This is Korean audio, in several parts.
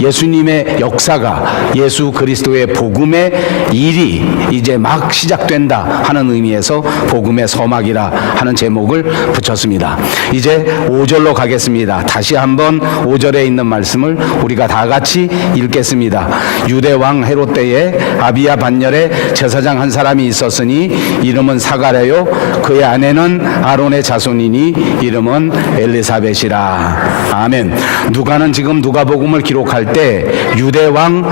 예수님의 역사가, 예수 그리스도의 복음의 일이 이제 막 시작된다 하는 의미에서 복음의 서막이라 하는 제목을 붙였습니다. 이제 5절로 가겠습니다. 다시 한번 5절에 있는 말씀을 우리가 다 같이 읽겠습니다. 유대 왕 헤롯 때에 아비야 반열에 제사장 한 사람이 있었으니 이름은 사가랴요, 그의 아내는 아론의 자손이니 이름은 엘리사벳이라. 아멘. 누가는 지금 누가복음을 기록할 때 유대 왕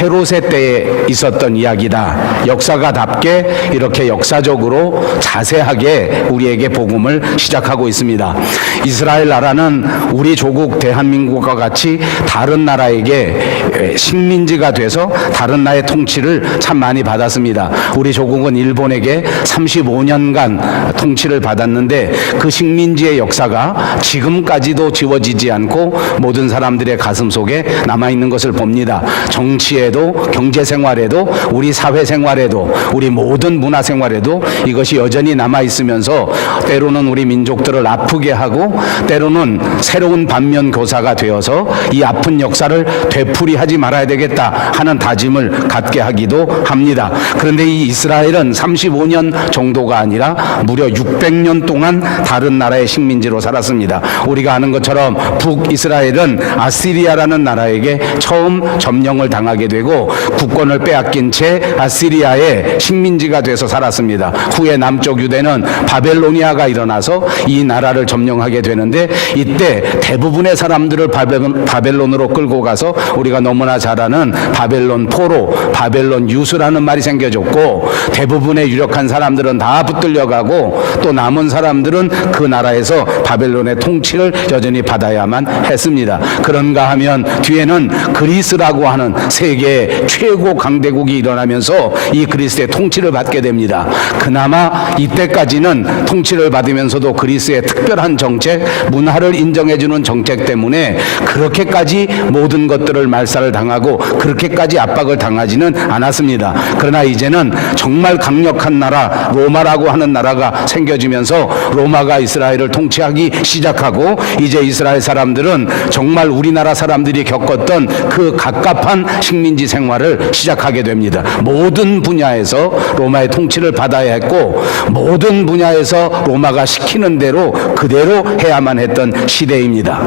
헤롯의 때에 있었던 이야기다, 역사가답게 이렇게 역사적으로 자세하게 우리에게 복음을 시작하고 있습니다. 이스라엘 나라는 우리 조국 대한민국과 같이 다른 나라에게 식민지가 돼서 다른 나라의 통치를 참 많이 받았습니다. 우리 조국은 일본에게 35년간 통치를 받았는데 그 식민지의 역사가 지금까지도 지워지지 않고 모든 사람들의 가슴 속에 남아있는 것을 봅니다. 정치에도 경제생활에도 우리 사회생활에도 우리 모든 문화생활에도 이것이 여전히 남아있으면서 때로는 우리 민족들을 아프게 하고 때로는 새로운 반면교사가 되어서 이 아픈 역사를 되풀이하지 말아야 되겠다 하는 다짐을 갖게 하기도 합니다. 그런데 이 이스라엘은 35년 정도가 아니라 무려 600년 동안 다른 나라의 식민지로 살았습니다. 우리가 아는 것처럼 북이스라엘은 아시리아라는 나라에게 처음 점령을 당하게 되고 국권을 빼앗긴 채 아시리아의 식민지가 돼서 살았습니다. 후에 남쪽 유대는 바벨로니아가 일어나서 이 나라를 점령하게 되는데 이때 대부분의 사람들을 바벨론으로 끌고 가서 우리가 너무나 잘 아는 바벨론 포로, 바벨론 유수라는 말이 생겨졌고 대부분의 유력한 사람들은 다 붙들려가고 또 남은 사람들은 그 나라에서 바벨론의 통치를 여전히 받아야만 했습니다. 그런가 하면 뒤에는 그리스라고 하는 세계의 최고 강대국이 일어나면서 이 그리스의 통치를 받게 됩니다. 그나마 이때까지는 통치를 받으면서도 그리스의 특별한 정책, 문화를 인정해주는 정책 때문에 그렇게까지 모든 것들을 말살을 당하고 그렇게까지 압박을 당하지는 않았습니다. 그러나 이제는 정말 강력한 나라 로마라고 하는 나라가 생겨지면서 로마가 이스라엘을 통치하기 시작하고 이제 이스라엘 사람들은 정말 우리나라 사람들이 겪었던 그 갑갑한 식민지 생활을 시작하게 됩니다. 모든 분야에서 로마의 통치를 받아야 했고 모든 분야에서 로마가 시키는 대로 그대로 해야만 했던 시대입니다.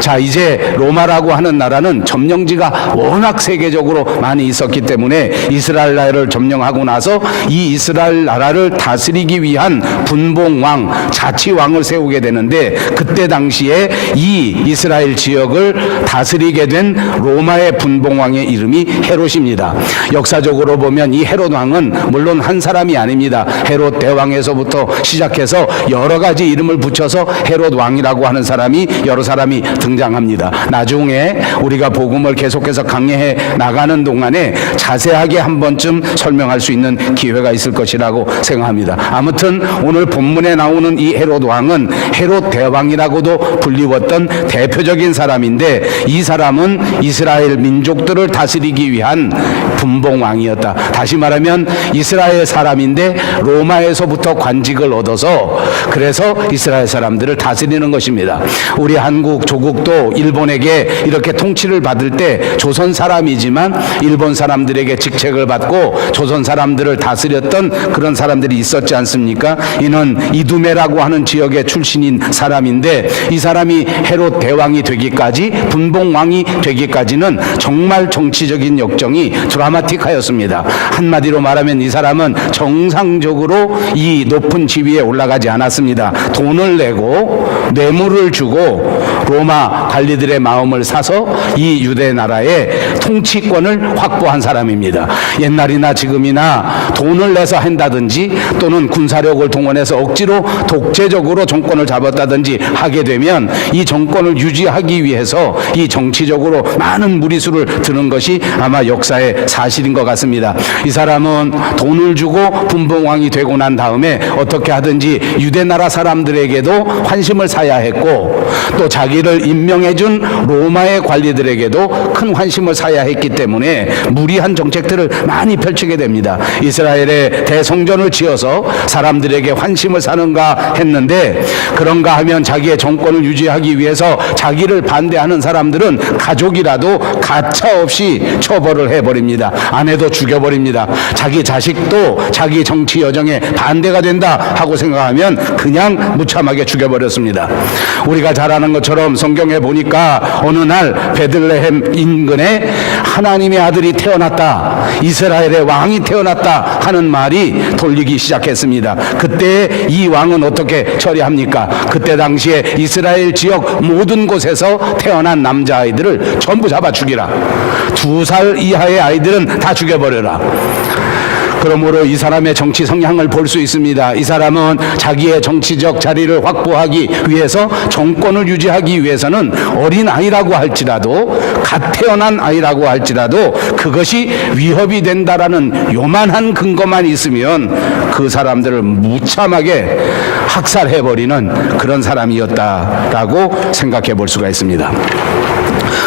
자, 이제 로마라고 하는 나라는 점령지가 워낙 세계적으로 많이 있었기 때문에 이스라엘 나라를 점령하고 나서 이 이스라엘 나라를 다스리기 위한 분봉왕, 자치왕을 세우게 되는데 그때 당시에 이 이스라엘 지역을 다스리게 된 로마의 분봉왕의 이름이 헤롯입니다. 역사적으로 보면 이 헤롯 왕은 물론 한 사람이 아닙니다. 헤롯 대왕에서부터 시작해서 여러 가지 이름을 붙여서 헤롯 왕이라고 하는 사람이 여러 사람이 등장합니다. 나중에 우리가 복음을 계속해서 강해해 나가는 동안에 자세하게 한 번쯤 설명할 수 있는 기회가 있을 것이라고 생각합니다. 아무튼 오늘 본문에 나오는 이 헤롯 왕은 헤롯 대왕이라고도 불리웠던 대표적인 사람인데 이 사람은 이스라엘 민족들을 다스리기 위한 분봉왕이었다. 다시 말하면 이스라엘 사람인데 로마에서부터 관직을 얻어서 그래서 이스라엘 사람들을 다스리는 것입니다. 우리 한국 조국도 일본에게 이렇게 통치를 받을 때 조선 사람이지만 일본 사람들에게 직책을 받고 조선 사람들을 다스렸던 그런 사람들이 있었지 않습니까? 이는 이두메라고 하는 지역의 출신인 사람인데 이 사람이 헤롯 대왕이 되기까지, 분봉왕이 되기까지는 정말 정치적인 역정이 드라마틱하였습니다. 한마디로 말하면 이 사람은 정상적으로 이 높은 지위에 올라가지 않았습니다. 돈을 내고 뇌물을 주고 로마 관리들의 마음을 사서 이 유대 나라의 통치권을 확보한 사람입니다. 옛날이나 지금이나 돈을 내서 한다든지 또는 군사력을 동원해서 억지로 독재적으로 정권을 잡았다든지 하게 되면 이 정권을 유지하기 위해서 이 정치적으로 많은 무리수를 드는 것이 아마 역사의 사실인 것 같습니다. 이 사람은 돈을 주고 분봉왕이 되고 난 다음에 어떻게 하든지 유대 나라 사람들에게도 환심을 사야 했고 또 자기를 임명해준 로마의 관리들에게도 큰 환심을 사야 했기 때문에 무리한 정책들을 많이 펼치게 됩니다. 이스라엘의 대성전을 지어서 사람들에게 환심을 사는가 했는데 그런가 하면 자기의 정권을 유지하기 위해서 자기를 반대하는 사람들은 가족이 가족이라도 가차없이 처벌을 해버립니다. 아내도 죽여버립니다. 자기 자식도 자기 정치 여정에 반대가 된다 하고 생각하면 그냥 무참하게 죽여버렸습니다. 우리가 잘 아는 것처럼 성경에 보니까 어느 날 베들레헴 인근에 하나님의 아들이 태어났다, 이스라엘의 왕이 태어났다 하는 말이 돌리기 시작했습니다. 그때 이 왕은 어떻게 처리합니까? 그때 당시에 이스라엘 지역 모든 곳에서 태어난 남자아이들을 전부 잡아 죽이라. 2살 이하의 아이들은 다 죽여버려라. 그러므로 이 사람의 정치 성향을 볼 수 있습니다. 이 사람은 자기의 정치적 자리를 확보하기 위해서, 정권을 유지하기 위해서는 어린 아이라고 할지라도, 갓 태어난 아이라고 할지라도 그것이 위협이 된다라는 요만한 근거만 있으면 그 사람들을 무참하게 학살해버리는 그런 사람이었다라고 생각해 볼 수가 있습니다.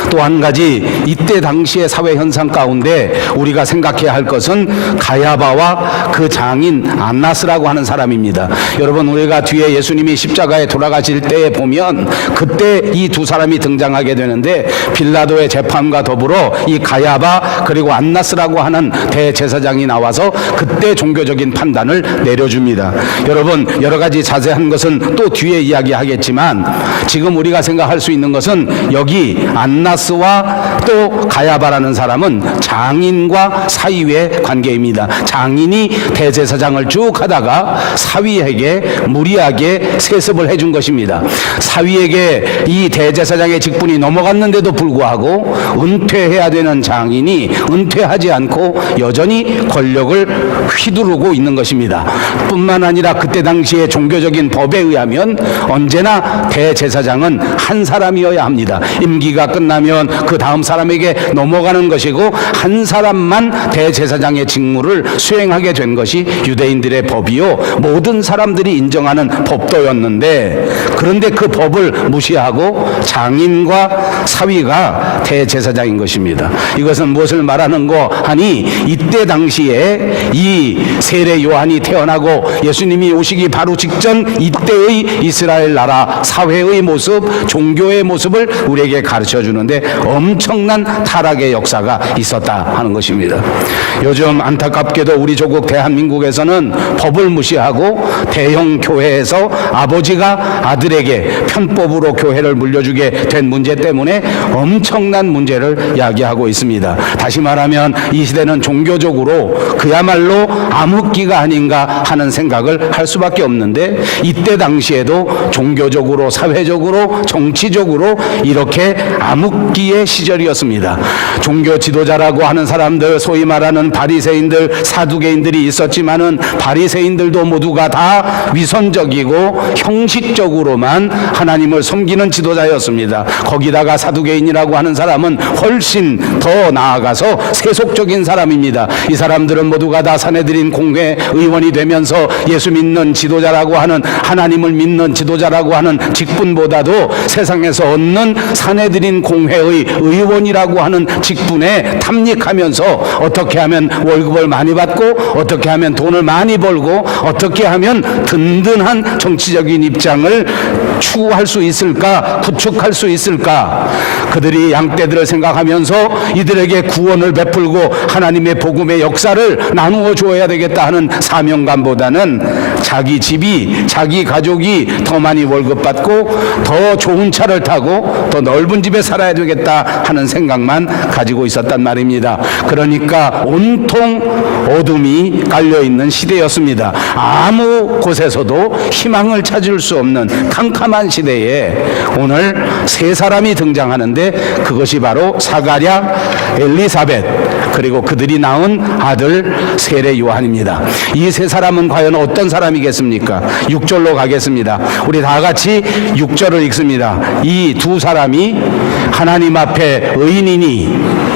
또 한 가지 이때 당시의 사회 현상 가운데 우리가 생각해야 할 것은 가야바와 그 장인 안나스라고 하는 사람입니다. 여러분, 우리가 뒤에 예수님이 십자가에 돌아가실 때에 보면 그때 이 두 사람이 등장하게 되는데, 빌라도의 재판과 더불어 이 가야바 그리고 안나스라고 하는 대제사장이 나와서 그때 종교적인 판단을 내려줍니다. 여러분, 여러 가지 자세한 것은 또 뒤에 이야기하겠지만 지금 우리가 생각할 수 있는 것은 여기 안나스와 또 가야바라는 사람은 장인과 사위의 관계입니다. 장인이 대제사장을 쭉 하다가 사위에게 무리하게 세습을 해준 것입니다. 사위에게 이 대제사장의 직분이 넘어갔는데도 불구하고 은퇴해야 되는 장인이 은퇴하지 않고 여전히 권력을 휘두르고 있는 것입니다. 뿐만 아니라 그때 당시의 종교적인 법에 의하면 언제나 대제사장은 한 사람이어야 합니다. 임기가 끝나면 그 다음 사람에게 넘어가는 것이고, 한 사람만 대제사장의 직무를 수행하게 된 것이 유대인들의 법이요, 모든 사람들이 인정하는 법도였는데, 그런데 그 법을 무시하고 장인과 사위가 대제사장인 것입니다. 이것은 무엇을 말하는 거 하니, 이때 당시에 이 세례 요한이 태어나고 예수님이 오시기 바로 직전 이때의 이스라엘 나라 사회의 모습, 종교의 모습을 우리에게 가르쳐 주는데 엄청난 타락의 역사가 있었다 하는 것입니다. 요즘 안타깝게도 우리 조국 대한민국에서는 법을 무시하고 대형 교회에서 아버지가 아들에게 편법으로 교회를 물려주게 된 문제 때문에 엄청난 문제를 야기하고 있습니다. 다시 말하면 이 시대는 종교적으로 그야말로 암흑기가 아닌가 하는 생각을 할 수밖에 없는데, 이때 당시에도 종교적으로, 사회적으로, 정치적으로 이렇게 암흑기의 시절이었습니다. 종교 지도자라고 하는 사람들, 소위 말하는 바리새인들, 사두개인들이 있었지만은 바리새인들도 모두가 다 위선적이고 형식적으로만 하나님을 섬기는 지도자였습니다. 거기다가 사두개인이라고 하는 사람은 훨씬 더 나아가서 세속적인 사람입니다. 이 사람들은 모두가 다 산헤드린 공회 의원이 되면서 예수 믿는 지도자라고 하는, 하나님을 믿는 지도자라고 하는 직분보다도 세상에서 얻는 산헤드린 공회의 의원이라고 하는 직분에 탐닉하면서 어떻게 하면 월급을 많이 받고, 어떻게 하면 돈을 많이 벌고, 어떻게 하면 든든한 정치적인 입장을 추구할 수 있을까, 구축할 수 있을까, 그들이 양떼들을 생각하면서 이들에게 구원을 베풀고 하나님의 복음의 역사를 나누어 주어야 되겠다 하는 사명감보다는 자기 집이, 자기 가족이 더 많이 월급 받고 더 좋은 차를 타고 더 넓은 집에 살아야 되겠다 하는 생각만 가지고 있었단 말입니다. 그러니까 온통 어둠이 깔려있는 시대였습니다. 아무 곳에서도 희망을 찾을 수 없는 캄캄한 시대에 오늘 세 사람이 등장하는데, 그것이 바로 사가랴, 엘리사벳, 그리고 그들이 낳은 아들 세례 요한입니다. 이 세 사람은 과연 어떤 사람이겠습니까? 6절로 가겠습니다. 우리 다 같이 6절을 읽습니다. 이 두 사람이 하나님 앞에 의인이니,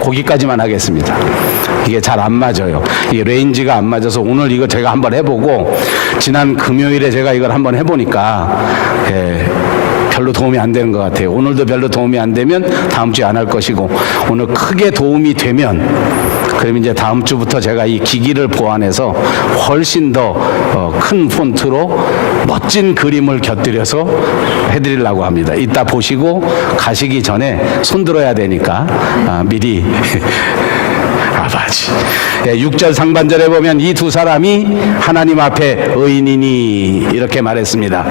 거기까지만 하겠습니다. 이게 잘 안 맞아요. 이게 레인지가 안 맞아서 오늘 이거 제가 한번 해보고, 지난 금요일에 제가 이걸 한번 해보니까 별로 도움이 안 되는 것 같아요. 오늘도 별로 도움이 안 되면 다음 주에 안 할 것이고, 오늘 크게 도움이 되면 그럼 이제 다음 주부터 제가 이 기기를 보완해서 훨씬 더 큰 폰트로 멋진 그림을 곁들여서 해드리려고 합니다. 이따 보시고 가시기 전에 손들어야 되니까 미리 아버지. 6절 상반절에 보면 이 두 사람이 하나님 앞에 의인이니 이렇게 말했습니다.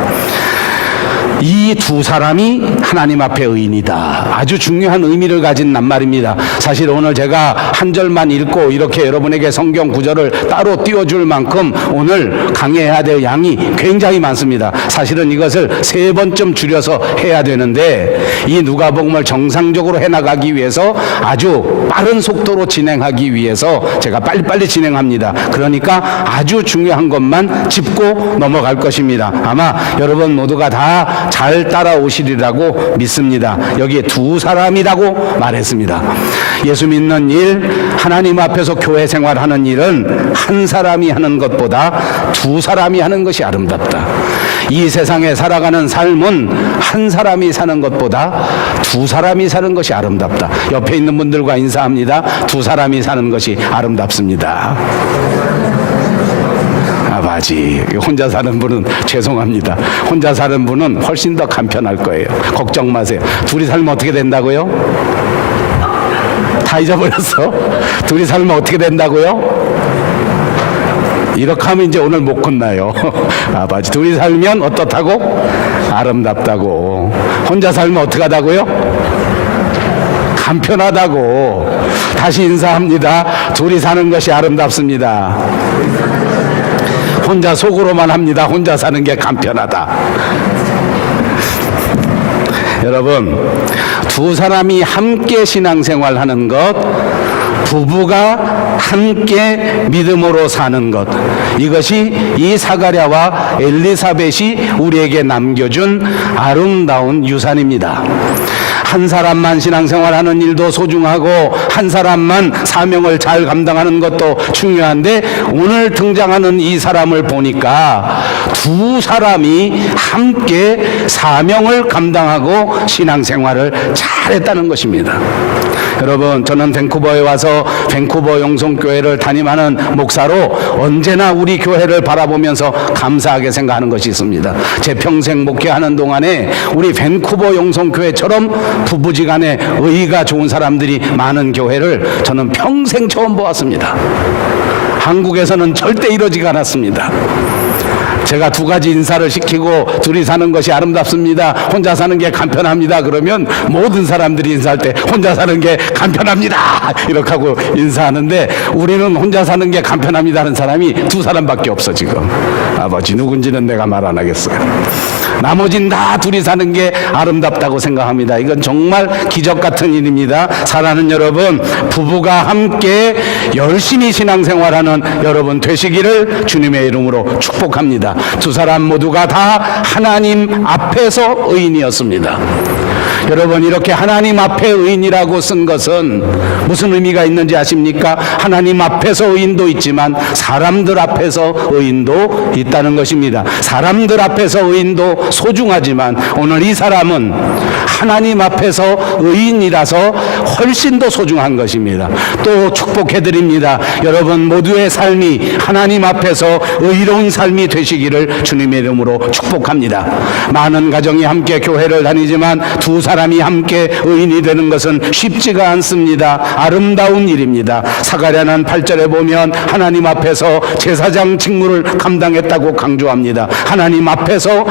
이 두 사람이 하나님 앞에 의인이다. 아주 중요한 의미를 가진 낱말입니다. 사실 오늘 제가 한 절만 읽고 이렇게 여러분에게 성경 구절을 따로 띄워줄 만큼 오늘 강해야 될 양이 굉장히 많습니다. 사실은 이것을 3번쯤 줄여서 해야 되는데 이 누가복음을 정상적으로 해나가기 위해서 아주 빠른 속도로 진행하기 위해서 제가 빨리빨리 진행합니다. 그러니까 아주 중요한 것만 짚고 넘어갈 것입니다. 아마 여러분 모두가 다 잘 따라오시리라고 믿습니다. 여기에 두 사람이라고 말했습니다. 예수 믿는 일, 하나님 앞에서 교회 생활하는 일은 한 사람이 하는 것보다 두 사람이 하는 것이 아름답다. 이 세상에 살아가는 삶은 한 사람이 사는 것보다 두 사람이 사는 것이 아름답다. 옆에 있는 분들과 인사합니다. 두 사람이 사는 것이 아름답습니다. 아버지, 혼자 사는 분은 죄송합니다. 혼자 사는 분은 훨씬 더 간편할 거예요. 걱정 마세요. 둘이 살면 어떻게 된다고요? 다 잊어버렸어? 둘이 살면 어떻게 된다고요? 이렇게 하면 이제 오늘 못 끝나요. 아버지, 둘이 살면 어떻다고? 아름답다고. 혼자 살면 어떻게 하다고요? 간편하다고. 다시 인사합니다. 둘이 사는 것이 아름답습니다. 혼자 속으로만 합니다. 혼자 사는 게 간편하다. 여러분, 두 사람이 함께 신앙생활하는 것, 부부가 함께 믿음으로 사는 것, 이것이 이 사가랴와 엘리사벳이 우리에게 남겨준 아름다운 유산입니다. 한 사람만 신앙생활하는 일도 소중하고 한 사람만 사명을 잘 감당하는 것도 중요한데 오늘 등장하는 이 사람을 보니까 두 사람이 함께 사명을 감당하고 신앙생활을 잘했다는 것입니다. 여러분, 저는 밴쿠버에 와서 밴쿠버 영성교회를 담임하는 목사로 언제나 우리 교회를 바라보면서 감사하게 생각하는 것이 있습니다. 제 평생 목회하는 동안에 우리 밴쿠버 영성교회처럼 부부지간에 의의가 좋은 사람들이 많은 교회를 저는 평생 처음 보았습니다. 한국에서는 절대 이러지가 않았습니다. 제가 두 가지 인사를 시키고 둘이 사는 것이 아름답습니다. 혼자 사는 게 간편합니다. 그러면 모든 사람들이 인사할 때 혼자 사는 게 간편합니다. 이렇게 하고 인사하는데 우리는 혼자 사는 게 간편합니다 하는 사람이 두 사람밖에 없어 지금. 아버지, 누군지는 내가 말 안 하겠어요. 나머진 다 둘이 사는 게 아름답다고 생각합니다. 이건 정말 기적 같은 일입니다. 사랑하는 여러분, 부부가 함께 열심히 신앙생활하는 여러분 되시기를 주님의 이름으로 축복합니다. 두 사람 모두가 다 하나님 앞에서 의인이었습니다. 여러분, 이렇게 하나님 앞에 의인이라고 쓴 것은 무슨 의미가 있는지 아십니까? 하나님 앞에서 의인도 있지만 사람들 앞에서 의인도 있다는 것입니다. 사람들 앞에서 의인도 소중하지만 오늘 이 사람은 하나님 앞에서 의인이라서 훨씬 더 소중한 것입니다. 또 축복해드립니다. 여러분 모두의 삶이 하나님 앞에서 의로운 삶이 되시기를 주님의 이름으로 축복합니다. 많은 가정이 함께 교회를 다니지만 두 사람이 함께 의인이 되는 것은 쉽지가 않습니다. 아름다운 일입니다. 사가랴는 8절에 보면 하나님 앞에서 제사장 직무를 감당했다고 강조합니다. 하나님 앞에서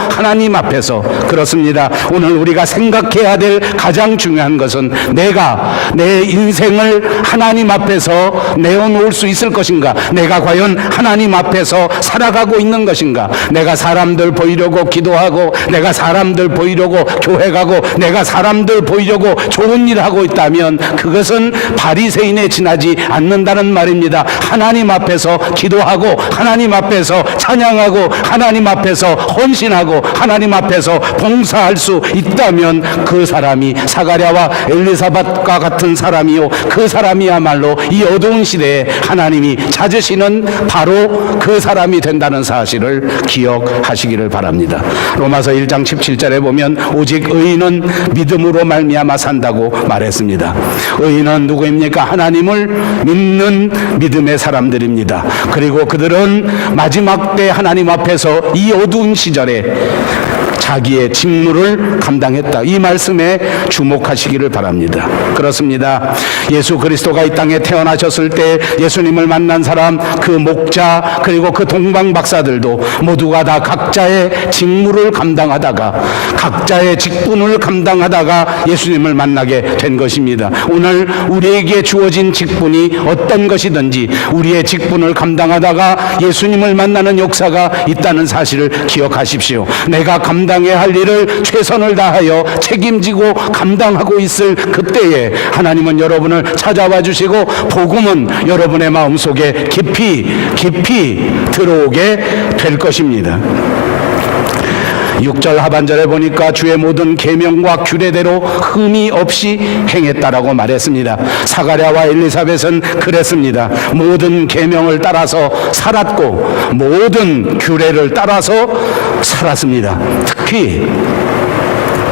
그렇습니다. 오늘 우리가 생각해야 될 가장 중요한 것은 내가 내 인생을 하나님 앞에서 내어놓을 수 있을 것인가? 내가 과연 하나님 앞에서 살아가고 있는 것인가? 내가 사람들 보이려고 기도하고 내가 사람들 보이려고 교회 가고 내가 사람들 보이려고 좋은 일 하고 있다면 그것은 바리새인에 지나지 않는다는 말입니다. 하나님 앞에서 기도하고 하나님 앞에서 찬양하고 하나님 앞에서 헌신하고 하나님 앞에서 봉사할 수 있다면 그 사람이 사가랴와 엘리사벳과 같은 사람이요, 그 사람이야말로 이 어두운 시대에 하나님이 찾으시는 바로 그 사람이 된다는 사실을 기억하시기를 바랍니다. 로마서 1장 17절에 보면 오직 의인은 믿음으로 말미암아 산다고 말했습니다. 의인은 누구입니까? 하나님을 믿는 믿음의 사람들입니다. 그리고 그들은 마지막 때 하나님 앞에서 이 어두운 시절에 자기의 직무를 감당했다. 이 말씀에 주목하시기를 바랍니다. 그렇습니다. 예수 그리스도가 이 땅에 태어나셨을 때 예수님을 만난 사람, 그 목자, 그리고 그 동방 박사들도 모두가 다 각자의 직무를 감당하다가, 각자의 직분을 감당하다가 예수님을 만나게 된 것입니다. 오늘 우리에게 주어진 직분이 어떤 것이든지 우리의 직분을 감당하다가 예수님을 만나는 역사가 있다는 사실을 기억하십시오. 내가 감당해야 할 일을 최선을 다하여 책임지고 감당하고 있을 그때에 하나님은 여러분을 찾아와 주시고 복음은 여러분의 마음속에 깊이 들어오게 될 것입니다. 6절 하반절에 보니까 주의 모든 계명과 규례대로 흠이 없이 행했다라고 말했습니다. 사가랴와 엘리사벳은 그랬습니다. 모든 계명을 따라서 살았고 모든 규례를 따라서 살았습니다. 특히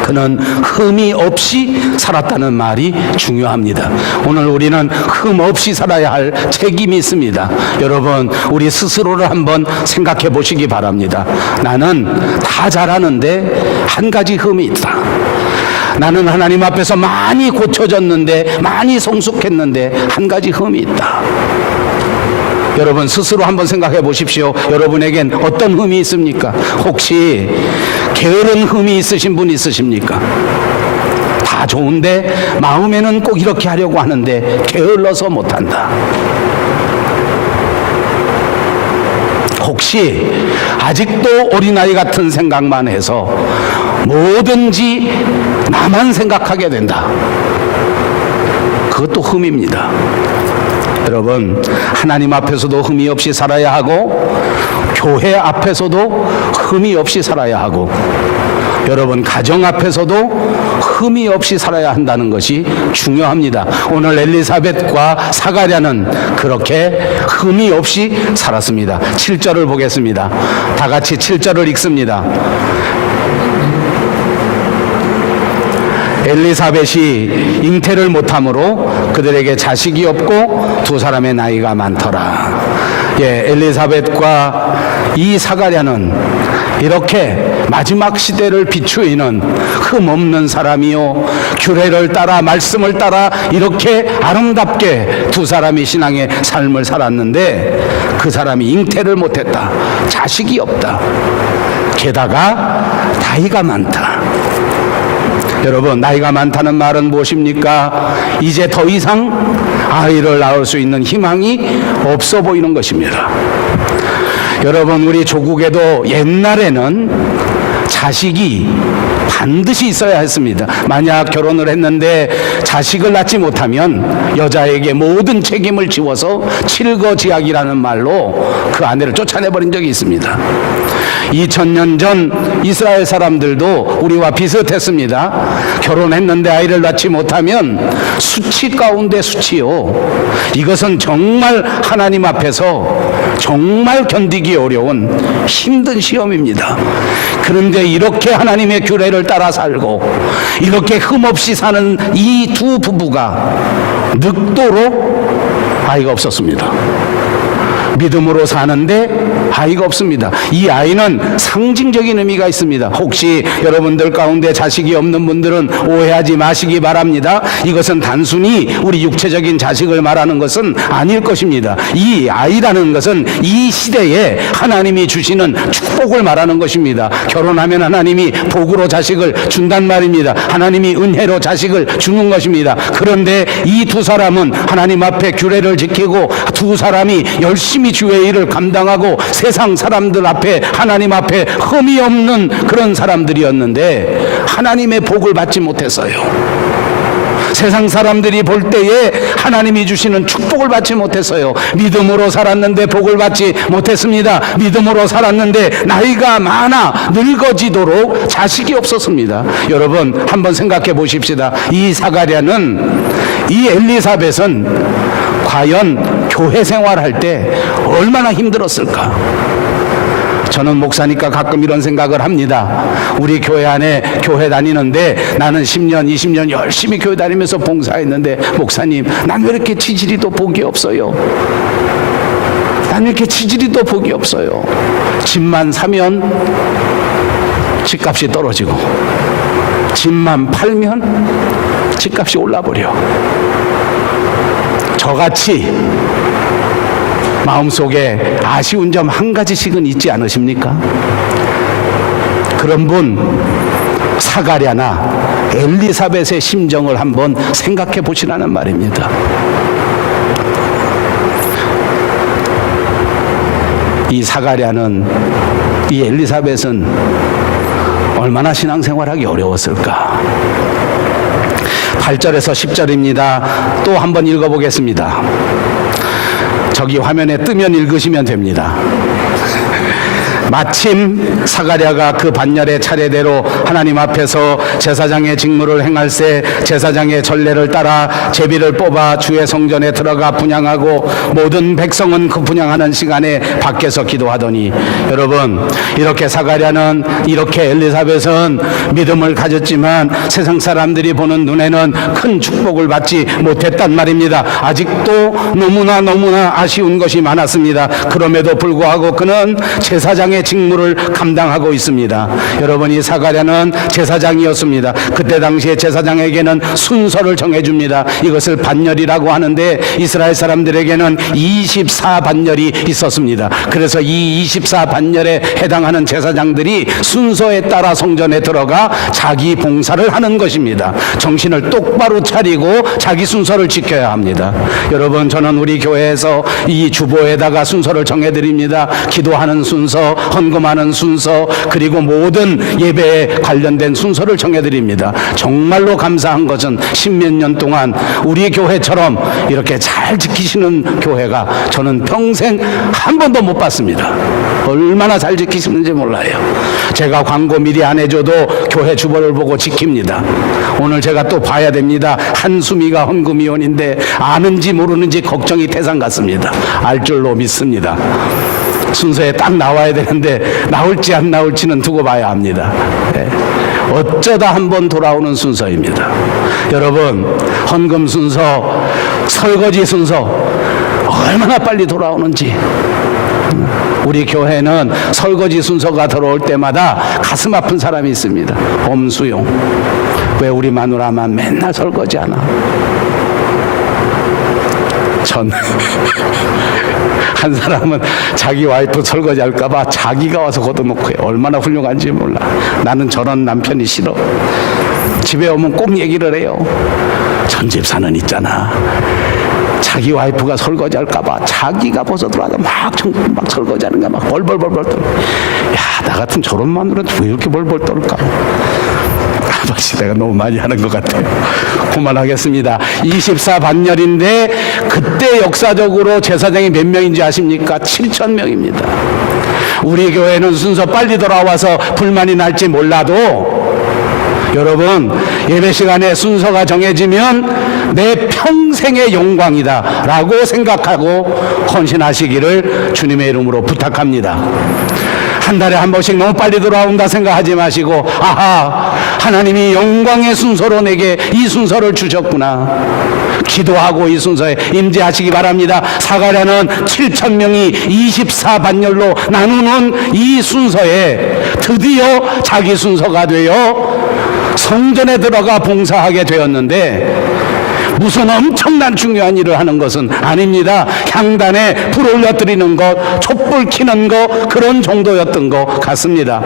그는 흠이 없이 살았다는 말이 중요합니다. 오늘 우리는 흠 없이 살아야 할 책임이 있습니다. 여러분, 우리 스스로를 한번 생각해 보시기 바랍니다. 나는 다 잘하는데 한 가지 흠이 있다. 나는 하나님 앞에서 많이 고쳐졌는데, 많이 성숙했는데 한 가지 흠이 있다. 여러분 스스로 한번 생각해 보십시오. 여러분에겐 어떤 흠이 있습니까? 혹시 게으른 흠이 있으신 분 있으십니까? 다 좋은데 마음에는 꼭 이렇게 하려고 하는데 게을러서 못한다. 혹시 아직도 어린아이 같은 생각만 해서 뭐든지 나만 생각하게 된다. 그것도 흠입니다. 여러분, 하나님 앞에서도 흠이 없이 살아야 하고 교회 앞에서도 흠이 없이 살아야 하고 여러분 가정 앞에서도 흠이 없이 살아야 한다는 것이 중요합니다. 오늘 엘리사벳과 사가랴는 그렇게 흠이 없이 살았습니다. 7절을 보겠습니다. 다 같이 7절을 읽습니다. 엘리사벳이 잉태를 못함으로 그들에게 자식이 없고 두 사람의 나이가 많더라. 엘리사벳과 이 사가랴는 이렇게 마지막 시대를 비추이는 흠없는 사람이요, 규례를 따라 말씀을 따라 이렇게 아름답게 두 사람이 신앙의 삶을 살았는데 그 사람이 잉태를 못했다. 자식이 없다. 게다가 나이가 많다. 여러분, 나이가 많다는 말은 무엇입니까? 이제 더 이상 아이를 낳을 수 있는 희망이 없어 보이는 것입니다. 여러분, 우리 조국에도 옛날에는 자식이 반드시 있어야 했습니다. 만약 결혼을 했는데 자식을 낳지 못하면 여자에게 모든 책임을 지워서 칠거지약이라는 말로 그 아내를 쫓아내버린 적이 있습니다. 2000년 전 이스라엘 사람들도 우리와 비슷했습니다. 결혼했는데 아이를 낳지 못하면 수치 가운데 수치요. 이것은 정말 하나님 앞에서 정말 견디기 어려운 힘든 시험입니다. 그런데 이렇게 하나님의 규례를 따라 살고 이렇게 흠없이 사는 이 두 부부가 늑도로 아이가 없었습니다. 믿음으로 사는데 아이가 없습니다. 이 아이는 상징적인 의미가 있습니다. 혹시 여러분들 가운데 자식이 없는 분들은 오해하지 마시기 바랍니다. 이것은 단순히 우리 육체적인 자식을 말하는 것은 아닐 것입니다. 이 아이라는 것은 이 시대에 하나님이 주시는 축복을 말하는 것입니다. 결혼하면 하나님이 복으로 자식을 준단 말입니다. 하나님이 은혜로 자식을 주는 것입니다. 그런데 이 두 사람은 하나님 앞에 규례를 지키고 두 사람이 열심히 주의 일을 감당하고 세상 사람들 앞에 하나님 앞에 흠이 없는 그런 사람들이었는데 하나님의 복을 받지 못했어요. 세상 사람들이 볼 때에 하나님이 주시는 축복을 받지 못했어요. 믿음으로 살았는데 복을 받지 못했습니다. 믿음으로 살았는데 나이가 많아 늙어지도록 자식이 없었습니다. 여러분 한번 생각해 보십시다. 이 사가랴는, 이 엘리사벳은 과연 교회 생활할 때 얼마나 힘들었을까? 저는 목사니까 가끔 이런 생각을 합니다. 우리 교회 안에 교회 다니는데 나는 10년, 20년 열심히 교회 다니면서 봉사했는데, 목사님, 난 왜 이렇게 치질이도 복이 없어요? 난 왜 이렇게 치질이도 복이 없어요? 집만 사면 집값이 떨어지고, 집만 팔면 집값이 올라버려. 저같이 마음속에 아쉬운 점 한 가지씩은 있지 않으십니까? 그런 분 사가랴나 엘리사벳의 심정을 한번 생각해 보시라는 말입니다. 이 사가랴는, 이 엘리사벳은 얼마나 신앙생활하기 어려웠을까? 8절에서 10절입니다. 또 한번 읽어보겠습니다. 저기 화면에 뜨면 읽으시면 됩니다. 마침 사가랴가 그 반열의 차례대로 하나님 앞에서 제사장의 직무를 행할새 제사장의 전례를 따라 제비를 뽑아 주의 성전에 들어가 분향하고 모든 백성은 그 분향하는 시간에 밖에서 기도하더니, 여러분 이렇게 사가랴는, 이렇게 엘리사벳은 믿음을 가졌지만 세상 사람들이 보는 눈에는 큰 축복을 받지 못했단 말입니다. 아직도 너무나 아쉬운 것이 많았습니다. 그럼에도 불구하고 그는 제사장의 직무를 감당하고 있습니다. 여러분, 이 사가랴는 제사장이었습니다. 그때 당시에 제사장에게는 순서를 정해줍니다. 이것을 반열이라고 하는데 이스라엘 사람들에게는 24반열이 있었습니다. 그래서 이 24반열에 해당하는 제사장들이 순서에 따라 성전에 들어가 자기 봉사를 하는 것입니다. 정신을 똑바로 차리고 자기 순서를 지켜야 합니다. 여러분, 저는 우리 교회에서 이 주보에다가 순서를 정해드립니다. 기도하는 순서, 헌금하는 순서, 그리고 모든 예배에 관련된 순서를 정해드립니다. 정말로 감사한 것은 십몇 년 동안 우리 교회처럼 이렇게 잘 지키시는 교회가 저는 평생 한 번도 못 봤습니다. 얼마나 잘 지키시는지 몰라요. 제가 광고 미리 안 해줘도 교회 주보를 보고 지킵니다. 오늘 제가 또 봐야 됩니다. 한수미가 헌금위원인데 아는지 모르는지 걱정이 태산 같습니다. 알 줄로 믿습니다. 순서에 딱 나와야 되는데 나올지 안 나올지는 두고 봐야 합니다. 네. 어쩌다 한번 돌아오는 순서입니다. 여러분, 헌금 순서, 설거지 순서 얼마나 빨리 돌아오는지. 우리 교회는 설거지 순서가 들어올 때마다 가슴 아픈 사람이 있습니다. 엄수용, 왜 우리 마누라만 맨날 설거지하나? 전 한 사람은 자기 와이프 설거지 할까봐 자기가 와서 걷어놓고 해요. 얼마나 훌륭한지 몰라. 나는 저런 남편이 싫어. 집에 오면 꼭 얘기를 해요. 전 집사는 있잖아, 자기 와이프가 설거지 할까봐 자기가 벗어 들어와서 막 설거지하는 거야. 막 벌벌벌벌 떨어. 야, 나 같은 저런 마누라는 왜 이렇게 벌벌 떨까? 아버지, 내가 너무 많이 하는 것 같아요. 그만하겠습니다. 24반열인데 그때 역사적으로 제사장이 몇 명인지 아십니까? 7,000명입니다. 우리 교회는 순서 빨리 돌아와서 불만이 날지 몰라도, 여러분, 예배 시간에 순서가 정해지면 내 평생의 영광이다 라고 생각하고 헌신하시기를 주님의 이름으로 부탁합니다. 한 달에 한 번씩 너무 빨리 돌아온다 생각하지 마시고, 아하, 하나님이 영광의 순서로 내게 이 순서를 주셨구나, 기도하고 이 순서에 임재하시기 바랍니다. 사가랴는 7,000명이 24반열로 나누는 이 순서에 드디어 자기 순서가 되어 성전에 들어가 봉사하게 되었는데, 무슨 엄청난 중요한 일을 하는 것은 아닙니다. 향단에 불 올려드리는 것, 촛불 켜는 것, 그런 정도였던 것 같습니다.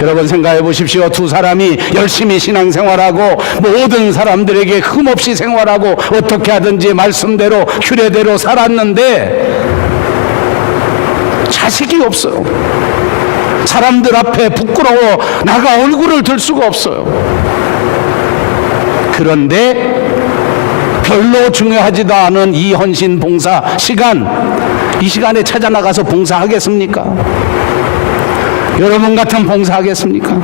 여러분, 생각해 보십시오. 두 사람이 열심히 신앙생활하고 모든 사람들에게 흠없이 생활하고 어떻게 하든지 말씀대로 규례대로 살았는데 자식이 없어요. 사람들 앞에 부끄러워 나가 얼굴을 들 수가 없어요. 그런데 별로 중요하지도 않은 이 헌신 봉사 시간, 이 시간에 찾아 나가서 봉사하겠습니까? 여러분 같은 봉사하겠습니까?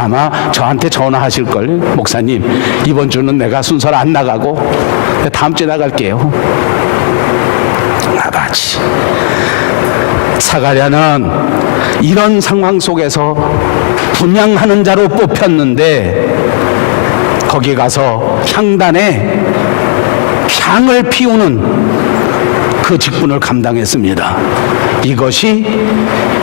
아마 저한테 전화하실걸. 목사님, 이번 주는 내가 순서를 안 나가고 다음 주에 나갈게요. 아바지. 사가랴는 이런 상황 속에서 분향하는 자로 뽑혔는데 거기 가서 향단에 향을 피우는 그 직분을 감당했습니다. 이것이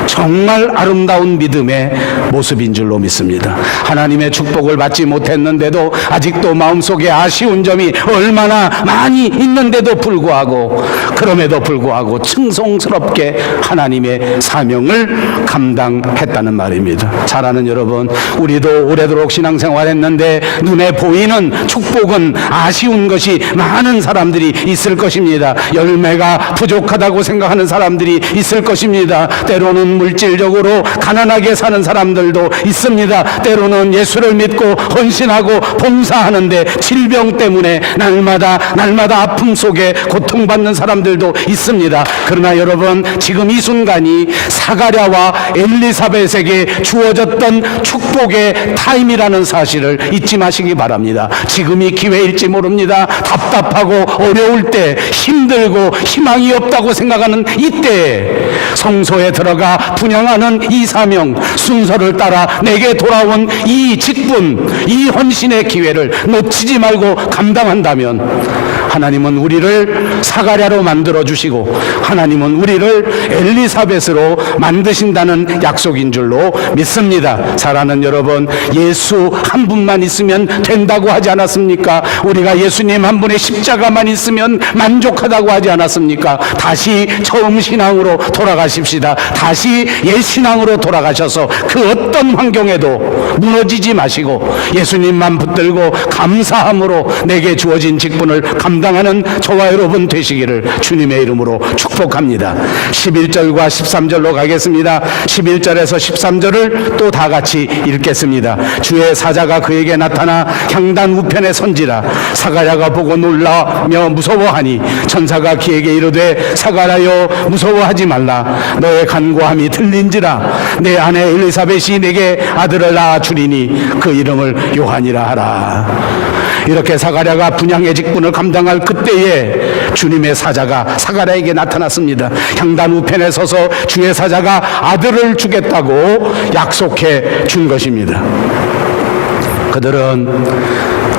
정말 아름다운 믿음의 모습인 줄로 믿습니다. 하나님의 축복을 받지 못했는데도 아직도 마음속에 아쉬운 점이 얼마나 많이 있는데도 불구하고, 그럼에도 불구하고 충성스럽게 하나님의 사명을 감당했다는 말입니다. 사랑하는 여러분, 우리도 오래도록 신앙생활했는데 눈에 보이는 축복은 아쉬운 것이 많은 사람들이 있을 것입니다. 열매가 부족하다고 생각하는 사람들이 있을 것입니다. 때로는 물질적으로 가난하게 사는 사람들도 있습니다. 때로는 예수를 믿고 헌신하고 봉사하는데 질병 때문에 날마다 아픔 속에 고통받는 사람들도 있습니다. 그러나 여러분, 지금 이 순간이 사가랴와 엘리사벳에게 주어졌던 축복의 타임이라는 사실을 잊지 마시기 바랍니다. 지금이 기회일지 모릅니다. 답답하고 어려울 때, 힘들고 희망이 없다고 생각하는 이때에 성소에 들어가 분향하는 이 사명, 순서를 따라 내게 돌아온 이 직분, 이 헌신의 기회를 놓치지 말고 감당한다면 하나님은 우리를 사가랴로 만들어 주시고 하나님은 우리를 엘리사벳으로 만드신다는 약속인 줄로 믿습니다. 사랑하는 여러분, 예수 한 분만 있으면 된다고 하지 않았습니까? 우리가 예수님 한 분의 십자가만 있으면 만족하다고 하지 않았습니까? 다시 처음 신앙으로 돌아가십시다. 다시 옛 신앙으로 돌아가셔서 그 어떤 환경에도 무너지지 마시고 예수님만 붙들고 감사함으로 내게 주어진 직분을 감당하는 저와 여러분 되시기를 주님의 이름으로 축복합니다. 11절과 13절로 가겠습니다. 11절에서 13절을 또 다 같이 읽겠습니다. 주의 사자가 그에게 나타나 향단 우편에 선지라. 사가랴가 보고 놀라며 무서워하니 천사가 그에게 이르되 사가랴여 무서워하지 말라. 너의 간구함이 들린지라. 내 아내 엘리사벳이 내게 아들을 낳아 주리니 그 이름을 요한이라 하라. 이렇게 사가랴가 분향의 직분을 감당할 그때에 주님의 사자가 사가랴에게 나타났습니다. 향단 우편에 서서 주의 사자가 아들을 주겠다고 약속해 준 것입니다. 그들은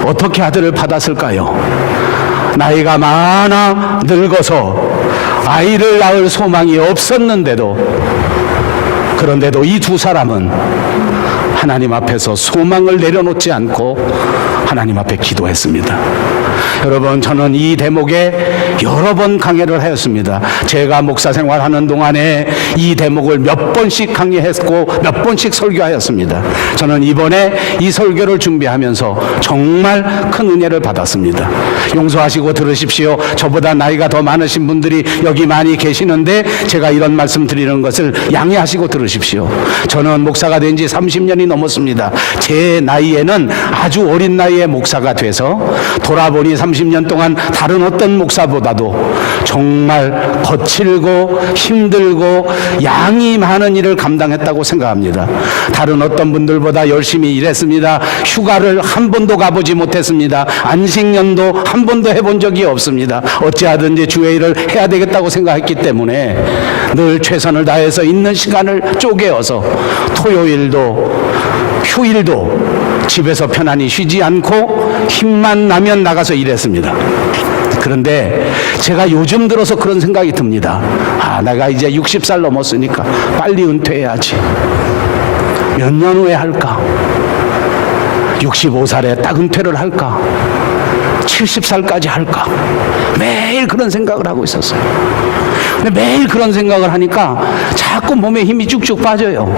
어떻게 아들을 받았을까요? 나이가 많아 늙어서 아이를 낳을 소망이 없었는데도, 그런데도 이 두 사람은 하나님 앞에서 소망을 내려놓지 않고 하나님 앞에 기도했습니다. 여러분, 저는 이 대목에 여러 번 강해를 하였습니다. 제가 목사 생활하는 동안에 이 대목을 몇 번씩 강의했고 몇 번씩 설교하였습니다. 저는 이번에 이 설교를 준비하면서 정말 큰 은혜를 받았습니다. 용서하시고 들으십시오. 저보다 나이가 더 많으신 분들이 여기 많이 계시는데 제가 이런 말씀 드리는 것을 양해하시고 들으십시오. 저는 목사가 된 지 30년이 넘었습니다. 제 나이에는 아주 어린 나이에 목사가 돼서 돌아보니 30년 동안 다른 어떤 목사보다도 정말 거칠고 힘들고 양이 많은 일을 감당했다고 생각합니다. 다른 어떤 분들보다 열심히 일했습니다. 휴가를 한 번도 가보지 못했습니다. 안식년도 한 번도 해본 적이 없습니다. 어찌하든지 주의 일을 해야 되겠다고 생각했기 때문에 늘 최선을 다해서 있는 시간을 쪼개어서 토요일도 휴일도 집에서 편안히 쉬지 않고 힘만 나면 나가서 일했습니다. 그런데 제가 요즘 들어서 그런 생각이 듭니다. 내가 이제 60살 넘었으니까 빨리 은퇴해야지. 몇 년 후에 할까? 65살에 딱 은퇴를 할까? 70살까지 할까? 매일 그런 생각을 하고 있었어요. 근데 매일 그런 생각을 하니까 자꾸 몸에 힘이 쭉쭉 빠져요.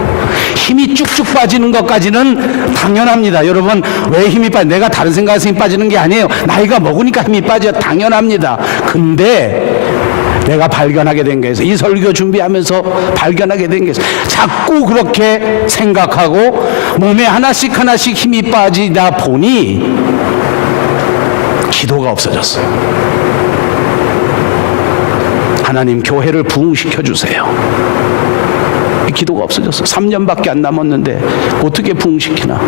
힘이 쭉쭉 빠지는 것까지는 당연합니다. 여러분, 왜 힘이 빠져? 내가 다른 생각에서 힘이 빠지는 게 아니에요. 나이가 먹으니까 힘이 빠져. 당연합니다. 근데 내가 발견하게 된 게 있어. 이 설교 준비하면서 발견하게 된 게 있어. 자꾸 그렇게 생각하고 몸에 하나씩 하나씩 힘이 빠지다 보니 기도가 없어졌어요. 하나님, 교회를 부흥시켜 주세요. 기도가 없어졌어. 3년밖에 안 남았는데 어떻게 부흥시키나?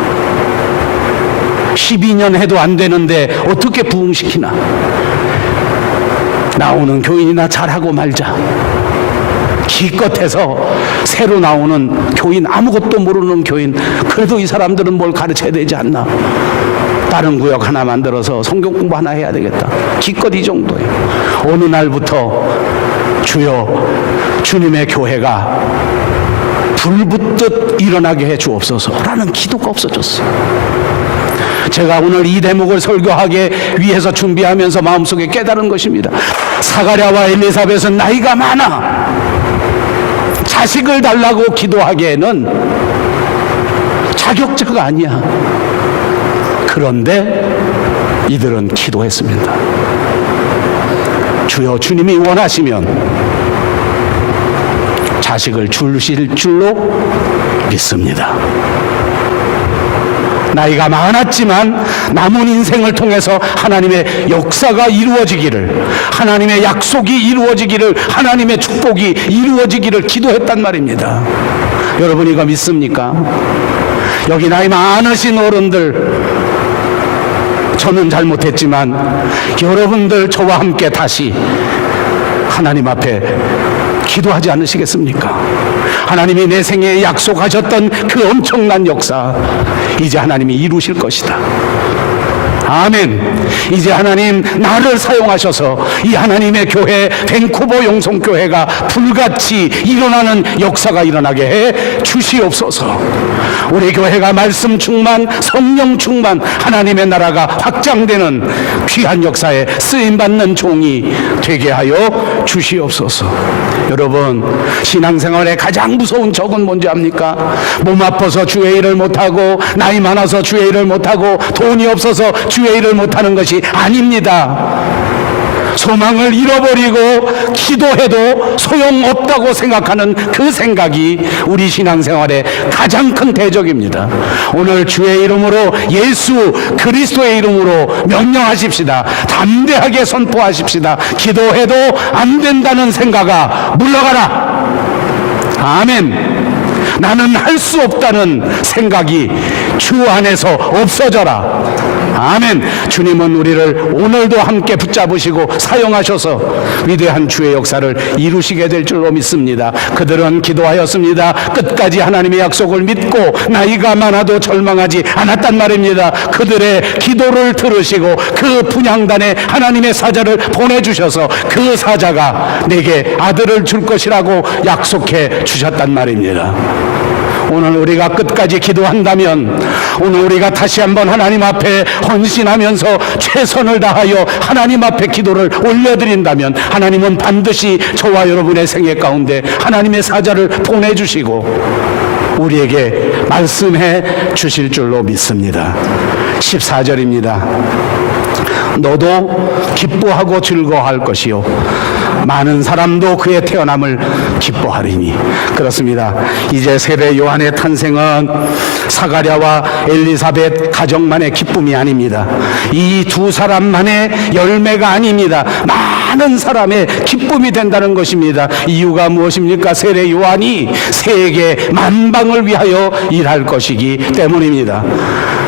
12년 해도 안 되는데 어떻게 부흥시키나? 나오는 교인이나 잘하고 말자. 기껏해서 새로 나오는 교인, 아무것도 모르는 교인, 그래도 이 사람들은 뭘 가르쳐야 되지 않나? 다른 구역 하나 만들어서 성경 공부 하나 해야 되겠다. 기껏 이 정도예요. 어느 날부터 주여, 주님의 교회가 불붙듯 일어나게 해 주옵소서라는 기도가 없어졌어요. 제가 오늘 이 대목을 설교하기 위해서 준비하면서 마음속에 깨달은 것입니다. 사가랴와 엘리사벳은 나이가 많아 자식을 달라고 기도하기에는 자격자가 아니야. 그런데 이들은 기도했습니다. 주여, 주님이 원하시면 자식을 주실 줄로 믿습니다. 나이가 많았지만 남은 인생을 통해서 하나님의 역사가 이루어지기를, 하나님의 약속이 이루어지기를, 하나님의 축복이 이루어지기를 기도했단 말입니다. 여러분, 이거 믿습니까? 여기 나이 많으신 어른들, 저는 잘못했지만 여러분들 저와 함께 다시 하나님 앞에 기도하지 않으시겠습니까? 하나님이 내 생애에 약속하셨던 그 엄청난 역사, 이제 하나님이 이루실 것이다. 아멘. 이제 하나님 나를 사용하셔서 이 하나님의 교회, 밴쿠버 영성교회가 불같이 일어나는 역사가 일어나게 해 주시옵소서. 우리 교회가 말씀 충만, 성령 충만, 하나님의 나라가 확장되는 귀한 역사에 쓰임받는 종이 되게 하여 주시옵소서. 여러분, 신앙생활의 가장 무서운 적은 뭔지 압니까? 몸 아파서 주의 일을 못하고, 나이 많아서 주의 일을 못하고, 돈이 없어서 주의 일을 못하는 것이 아닙니다. 소망을 잃어버리고 기도해도 소용없다고 생각하는 그 생각이 우리 신앙생활의 가장 큰 대적입니다. 오늘 주의 이름으로, 예수 그리스도의 이름으로 명령하십시다. 담대하게 선포하십시다. 기도해도 안 된다는 생각아 물러가라. 아멘. 나는 할 수 없다는 생각이 주 안에서 없어져라. 아멘. 주님은 우리를 오늘도 함께 붙잡으시고 사용하셔서 위대한 주의 역사를 이루시게 될 줄로 믿습니다. 그들은 기도하였습니다. 끝까지 하나님의 약속을 믿고 나이가 많아도 절망하지 않았단 말입니다. 그들의 기도를 들으시고 그 분향단에 하나님의 사자를 보내주셔서 그 사자가 내게 아들을 줄 것이라고 약속해 주셨단 말입니다. 오늘 우리가 끝까지 기도한다면, 오늘 우리가 다시 한번 하나님 앞에 헌신하면서 최선을 다하여 하나님 앞에 기도를 올려드린다면, 하나님은 반드시 저와 여러분의 생애 가운데 하나님의 사자를 보내주시고 우리에게 말씀해 주실 줄로 믿습니다. 14절입니다. 너도 기뻐하고 즐거워할 것이요 많은 사람도 그의 태어남을 기뻐하리니. 그렇습니다. 이제 세례 요한의 탄생은 사가랴와 엘리사벳 가정만의 기쁨이 아닙니다. 이 두 사람만의 열매가 아닙니다. 많은 사람의 기쁨이 된다는 것입니다. 이유가 무엇입니까? 세례 요한이 세계 만방을 위하여 일할 것이기 때문입니다.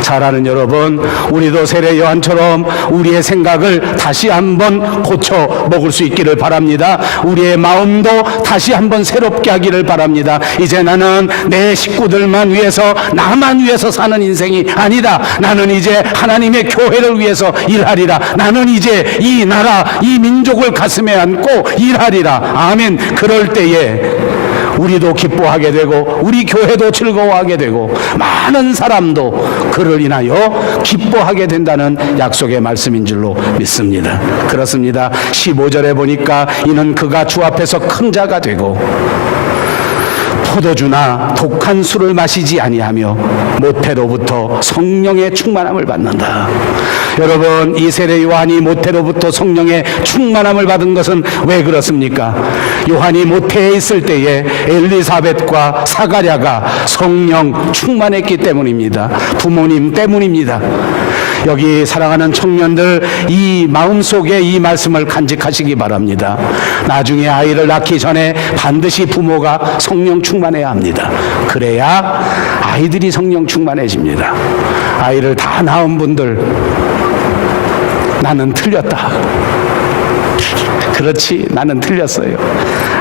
잘 아는 여러분, 우리도 세례 요한처럼 우리의 생각을 다시 한번 고쳐 먹을 수 있기를 바랍니다. 우리의 마음도 다시 한번 새롭게 하기를 바랍니다. 이제 나는 내 식구들만 위해서, 나만 위해서 사는 인생이 아니다. 나는 이제 하나님의 교회를 위해서 일하리라. 나는 이제 이 나라, 이 민족을 가슴에 안고 일하리라. 아멘. 그럴 때에 우리도 기뻐하게 되고 우리 교회도 즐거워하게 되고 많은 사람도 그를 인하여 기뻐하게 된다는 약속의 말씀인 줄로 믿습니다. 그렇습니다. 15절에 보니까 이는 그가 주 앞에서 큰 자가 되고 포도주나 독한 술을 마시지 아니하며 모태로부터 성령의 충만함을 받는다. 여러분, 이 세례 요한이 모태로부터 성령의 충만함을 받은 것은 왜 그렇습니까? 요한이 모태에 있을 때에 엘리사벳과 사가랴가 성령 충만했기 때문입니다. 부모님 때문입니다. 여기 사랑하는 청년들, 이 마음속에 이 말씀을 간직하시기 바랍니다. 나중에 아이를 낳기 전에 반드시 부모가 성령 충만해야 합니다. 그래야 아이들이 성령 충만해집니다. 아이를 다 낳은 분들, 나는 틀렸다. 그렇지, 나는 틀렸어요.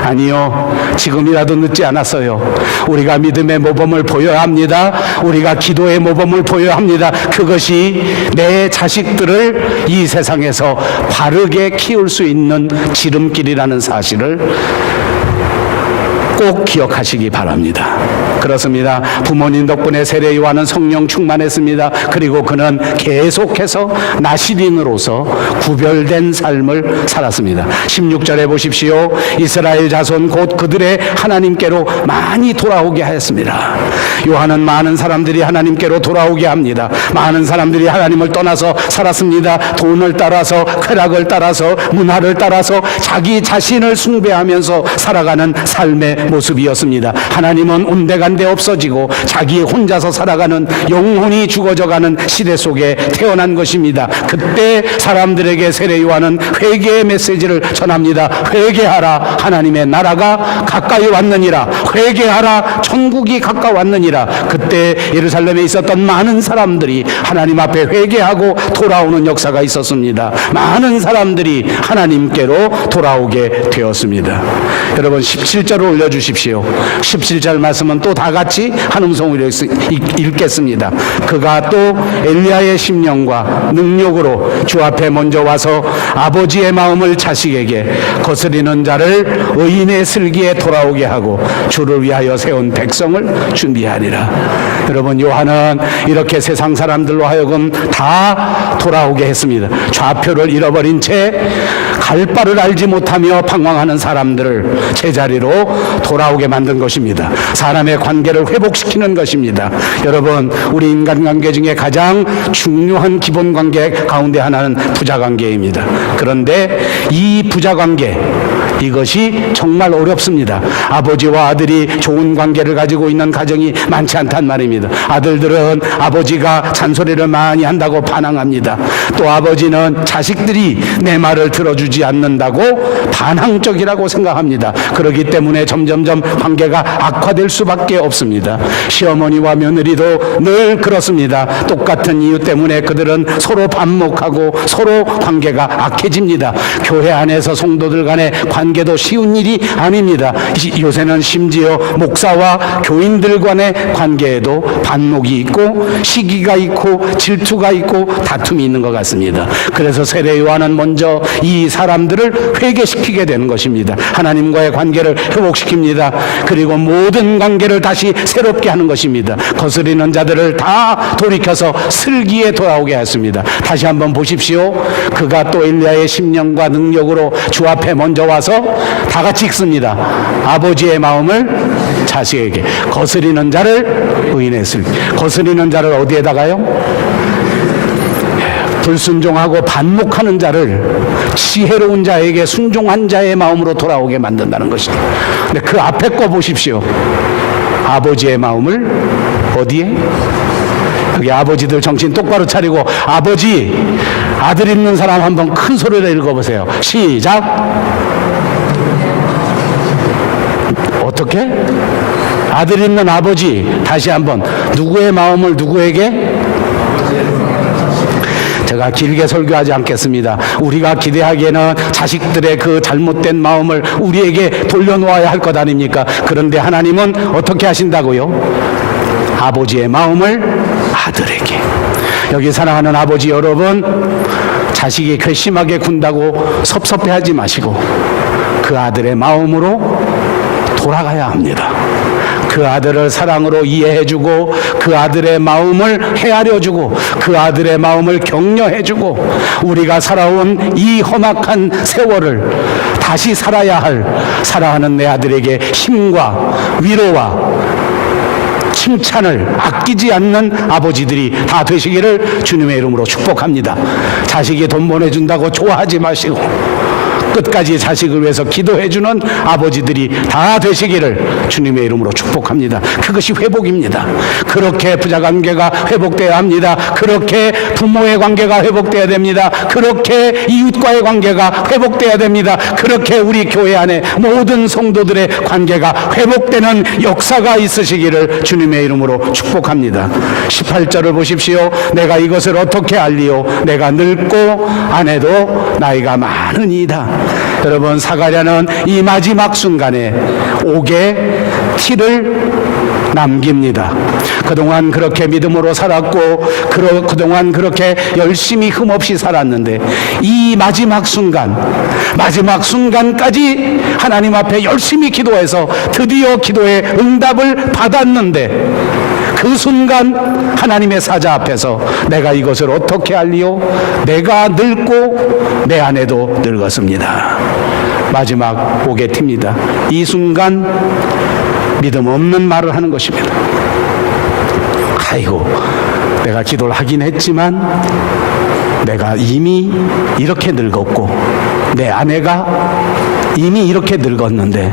아니요, 지금이라도 늦지 않았어요. 우리가 믿음의 모범을 보여야 합니다. 우리가 기도의 모범을 보여야 합니다. 그것이 내 자식들을 이 세상에서 바르게 키울 수 있는 지름길이라는 사실을 꼭 기억하시기 바랍니다. 그렇습니다. 부모님 덕분에 세례 요한은 성령 충만했습니다. 그리고 그는 계속해서 나시린으로서 구별된 삶을 살았습니다. 16절에 보십시오. 이스라엘 자손 곧 그들의 하나님께로 많이 돌아오게 하였습니다. 요한은 많은 사람들이 하나님께로 돌아오게 합니다. 많은 사람들이 하나님을 떠나서 살았습니다. 돈을 따라서, 쾌락을 따라서, 문화를 따라서 자기 자신을 숭배하면서 살아가는 삶의 모습이었습니다. 하나님은 온데간데 없어지고 자기 혼자서 살아가는, 영혼이 죽어져가는 시대 속에 태어난 것입니다. 그때 사람들에게 세례 요한은 회개의 메시지를 전합니다. 회개하라, 하나님의 나라가 가까이 왔느니라. 회개하라, 천국이 가까웠느니라. 그때 예루살렘에 있었던 많은 사람들이 하나님 앞에 회개하고 돌아오는 역사가 있었습니다. 많은 사람들이 하나님께로 돌아오게 되었습니다. 여러분, 17절을 올려주십시오. 17절 말씀은 또 다 같이 한 음성으로 읽겠습니다. 그가 또 엘리야의 심령과 능력으로 주 앞에 먼저 와서 아버지의 마음을 자식에게, 거스리는 자를 의인의 슬기에 돌아오게 하고 주를 위하여 세운 백성을 준비하리라. 여러분, 요한은 이렇게 세상 사람들로 하여금 다 돌아오게 했습니다. 좌표를 잃어버린 채 갈 바를 알지 못하며 방황하는 사람들을 제자리로 돌아오게 만든 것입니다. 사람의 관계를 회복시키는 것입니다. 여러분, 우리 인간관계 중에 가장 중요한 기본 관계 가운데 하나는 부자관계입니다. 그런데 이 부자관계, 이것이 정말 어렵습니다. 아버지와 아들이 좋은 관계를 가지고 있는 가정이 많지 않단 말입니다. 아들들은 아버지가 잔소리를 많이 한다고 반항합니다. 또 아버지는 자식들이 내 말을 들어주지 않는다고 반항적이라고 생각합니다. 그렇기 때문에 점점점 관계가 악화될 수밖에 없습니다. 시어머니와 며느리도 늘 그렇습니다. 똑같은 이유 때문에 그들은 서로 반목하고 서로 관계가 악해집니다. 교회 안에서 성도들 간의 관계도 쉬운 일이 아닙니다. 요새는 심지어 목사와 교인들 간의 관계에도 반목이 있고 시기가 있고 질투가 있고 다툼이 있는 것 같습니다. 그래서 세례 요한은 먼저 이 사람들을 회개시키게 되는 것입니다. 하나님과의 관계를 회복시킵니다. 그리고 모든 관계를 다시 새롭게 하는 것입니다. 거스리는 자들을 다 돌이켜서 슬기에 돌아오게 했습니다. 다시 한번 보십시오. 그가 또 엘리야의 심령과 능력으로 주 앞에 먼저 와서 다 같이 읽습니다. 아버지의 마음을 자식에게, 거스리는 자를 의인의 슬기. 거스리는 자를 어디에다가요? 불순종하고 반목하는 자를 지혜로운 자에게, 순종한 자의 마음으로 돌아오게 만든다는 것입니다. 근데 그 앞에 거 보십시오. 아버지의 마음을 어디에? 여기 아버지들 정신 똑바로 차리고, 아버지, 아들 있는 사람 한번 큰 소리로 읽어보세요. 시작. 어떻게? 아들 있는 아버지, 다시 한번. 누구의 마음을 누구에게? 제가 길게 설교하지 않겠습니다. 우리가 기대하기에는 자식들의 그 잘못된 마음을 우리에게 돌려놓아야 할 것 아닙니까? 그런데 하나님은 어떻게 하신다고요? 아버지의 마음을 아들에게. 여기 사랑하는 아버지 여러분, 자식이 괘씸하게 군다고 섭섭해하지 마시고 그 아들의 마음으로 돌아가야 합니다. 그 아들을 사랑으로 이해해주고, 그 아들의 마음을 헤아려주고, 그 아들의 마음을 격려해주고, 우리가 살아온 이 험악한 세월을 다시 살아야 할 사랑하는 내 아들에게 힘과 위로와 칭찬을 아끼지 않는 아버지들이 다 되시기를 주님의 이름으로 축복합니다. 자식이 돈 보내준다고 좋아하지 마시고 끝까지 자식을 위해서 기도해주는 아버지들이 다 되시기를 주님의 이름으로 축복합니다. 그것이 회복입니다. 그렇게 부자관계가 회복되어야 합니다. 그렇게 부모의 관계가 회복되어야 됩니다. 그렇게 이웃과의 관계가 회복되어야 됩니다. 그렇게 우리 교회 안에 모든 성도들의 관계가 회복되는 역사가 있으시기를 주님의 이름으로 축복합니다. 18절을 보십시오. 내가 이것을 어떻게 알리오? 내가 늙고 아내도 나이가 많으니이다. 여러분, 사가랴는 이 마지막 순간에 옥의 티를 남깁니다. 그동안 그렇게 믿음으로 살았고 그동안 그렇게 열심히 흠없이 살았는데 이 마지막 순간까지 하나님 앞에 열심히 기도해서 드디어 기도의 응답을 받았는데 그 순간 하나님의 사자 앞에서 내가 이것을 어떻게 알리오? 내가 늙고 내 아내도 늙었습니다. 마지막 옥의 티입니다. 이 순간 믿음 없는 말을 하는 것입니다. 아이고, 내가 기도를 하긴 했지만 내가 이미 이렇게 늙었고 내 아내가 이미 이렇게 늙었는데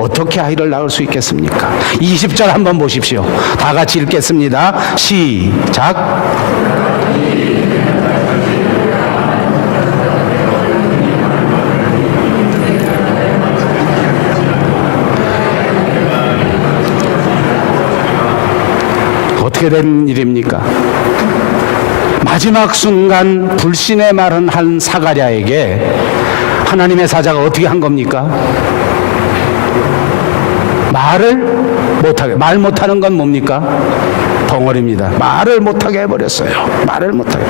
어떻게 아이를 낳을 수 있겠습니까? 20절 한번 보십시오. 다 같이 읽겠습니다. 시작. 어떻게 된 일입니까? 마지막 순간 불신의 말은 한 사가랴에게 하나님의 사자가 어떻게 한 겁니까? 말 못하는 건 뭡니까? 덩어리입니다. 말을 못하게 해버렸어요. 말을 못하게.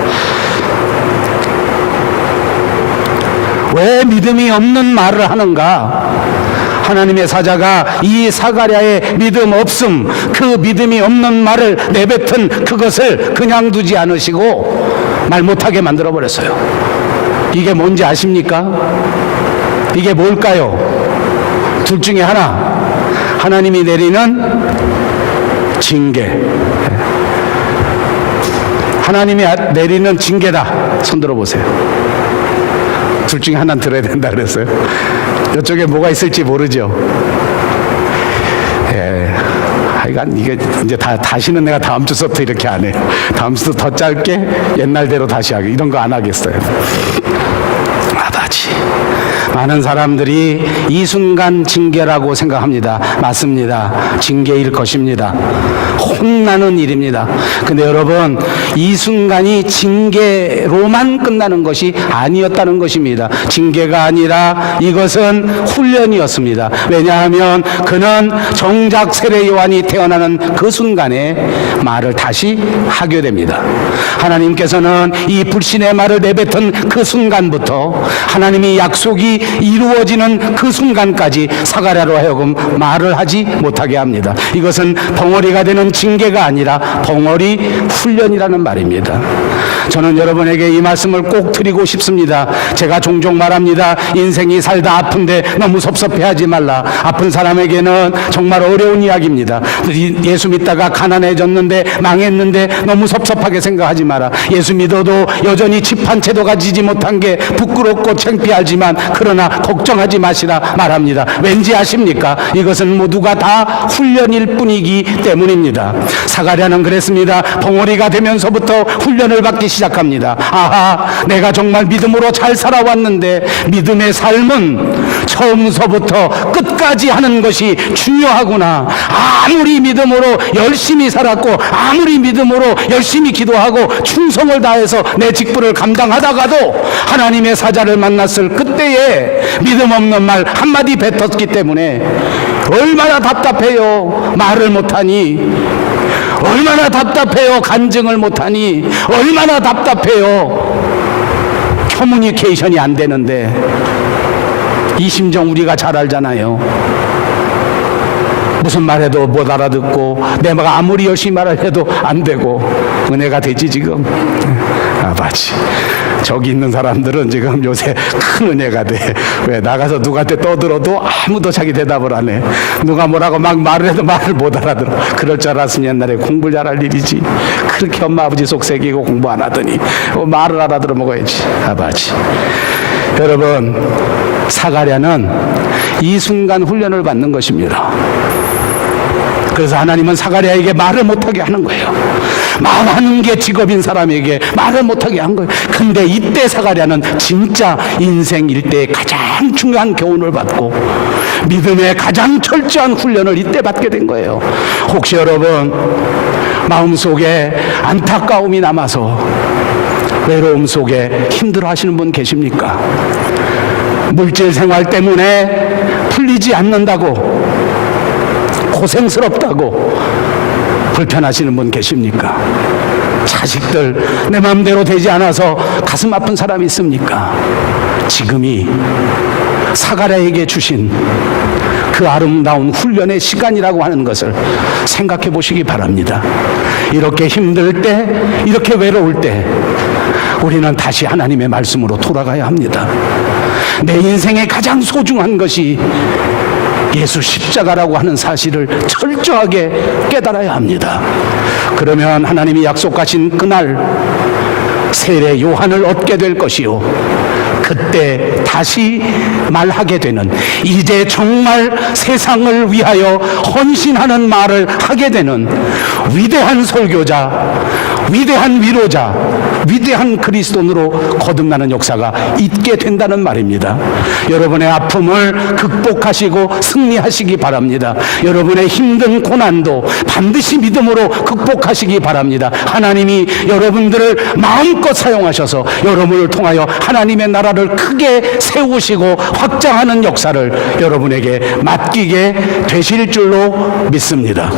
왜 믿음이 없는 말을 하는가? 하나님의 사자가 이 사가랴의 믿음 없음, 그 믿음이 없는 말을 내뱉은 그것을 그냥 두지 않으시고 말 못하게 만들어 버렸어요. 이게 뭔지 아십니까? 이게 뭘까요? 둘 중에 하나. 하나님이 내리는 징계. 하나님이 내리는 징계다. 손 들어보세요. 둘 중에 하나는 들어야 된다 그랬어요. 이쪽에 뭐가 있을지 모르죠. 예. 하여간 이게 이제 다시는 내가 다음 주부터 이렇게 안 해요. 다음 주도 더 짧게 옛날대로 다시 하기. 이런 거 안 하겠어요. 아다지. 많은 사람들이 이 순간 징계라고 생각합니다. 맞습니다. 징계일 것입니다. 혼나는 일입니다. 근데 여러분, 이 순간이 징계로만 끝나는 것이 아니었다는 것입니다. 징계가 아니라 이것은 훈련이었습니다. 왜냐하면 그는 정작 세례 요한이 태어나는 그 순간에 말을 다시 하게 됩니다. 하나님께서는 이 불신의 말을 내뱉은 그 순간부터 하나님이 약속이 이루어지는 그 순간까지 사가랴로 하여금 말을 하지 못하게 합니다. 이것은 벙어리가 되는 징계가 아니라 벙어리 훈련이라는 말입니다. 저는 여러분에게 이 말씀을 꼭 드리고 싶습니다. 제가 종종 말합니다. 인생이 살다 아픈데 너무 섭섭해하지 말라. 아픈 사람에게는 정말 어려운 이야기입니다. 예수 믿다가 가난해졌는데 망했는데 너무 섭섭하게 생각하지 마라. 예수 믿어도 여전히 집 한 채도 가지지 못한 게 부끄럽고 창피하지만 그러나 걱정하지 마시라 말합니다. 왠지 아십니까? 이것은 모두가 다 훈련일 뿐이기 때문입니다. 사가랴는 그랬습니다. 벙어리가 되면서부터 훈련을 받기 시작합니다. 아하, 내가 정말 믿음으로 잘 살아왔는데 믿음의 삶은 처음서부터 끝까지 하는 것이 중요하구나. 아무리 믿음으로 열심히 살았고 아무리 믿음으로 열심히 기도하고 충성을 다해서 내 직분을 감당하다가도 하나님의 사자를 만났을 그때에 믿음 없는 말 한마디 뱉었기 때문에 얼마나 답답해요. 말을 못하니. 얼마나 답답해요. 간증을 못하니. 얼마나 답답해요. 커뮤니케이션이 안 되는데. 이 심정 우리가 잘 알잖아요. 무슨 말해도 못 알아듣고 내가 아무리 열심히 말을 해도 안 되고 은혜가 되지 지금. 아버지, 저기 있는 사람들은 지금 요새 큰 은혜가 돼. 왜 나가서 누구한테 떠들어도 아무도 자기 대답을 안 해. 누가 뭐라고 막 말을 해도 말을 못 알아들어. 그럴 줄 알았으면 옛날에 공부를 잘할 일이지. 그렇게 엄마 아버지 속색이고 공부 안 하더니 말을 알아들어 먹어야지. 아버지, 여러분, 사가랴는 이 순간 훈련을 받는 것입니다. 그래서 하나님은 사가랴에게 말을 못하게 하는 거예요. 말하는 게 직업인 사람에게 말을 못하게 한 거예요. 근데 이때 사가랴는 진짜 인생 일대에 가장 중요한 교훈을 받고 믿음의 가장 철저한 훈련을 이때 받게 된 거예요. 혹시 여러분 마음속에 안타까움이 남아서 외로움 속에 힘들어 하시는 분 계십니까? 물질 생활 때문에 풀리지 않는다고, 고생스럽다고 불편하시는 분 계십니까? 자식들 내 마음대로 되지 않아서 가슴 아픈 사람이 있습니까? 지금이 사가랴에게 주신 그 아름다운 훈련의 시간이라고 하는 것을 생각해 보시기 바랍니다. 이렇게 힘들 때, 이렇게 외로울 때 우리는 다시 하나님의 말씀으로 돌아가야 합니다. 내 인생의 가장 소중한 것이 예수 십자가라고 하는 사실을 철저하게 깨달아야 합니다. 그러면 하나님이 약속하신 그날 세례 요한을 얻게 될 것이요, 그때 다시 말하게 되는, 이제 정말 세상을 위하여 헌신하는 말을 하게 되는 위대한 설교자, 위대한 위로자, 위대한 그리스도인으로 거듭나는 역사가 있게 된다는 말입니다. 여러분의 아픔을 극복하시고 승리하시기 바랍니다. 여러분의 힘든 고난도 반드시 믿음으로 극복하시기 바랍니다. 하나님이 여러분들을 마음껏 사용하셔서 여러분을 통하여 하나님의 나라를 크게 세우시고 확장하는 역사를 여러분에게 맡기게 되실 줄로 믿습니다.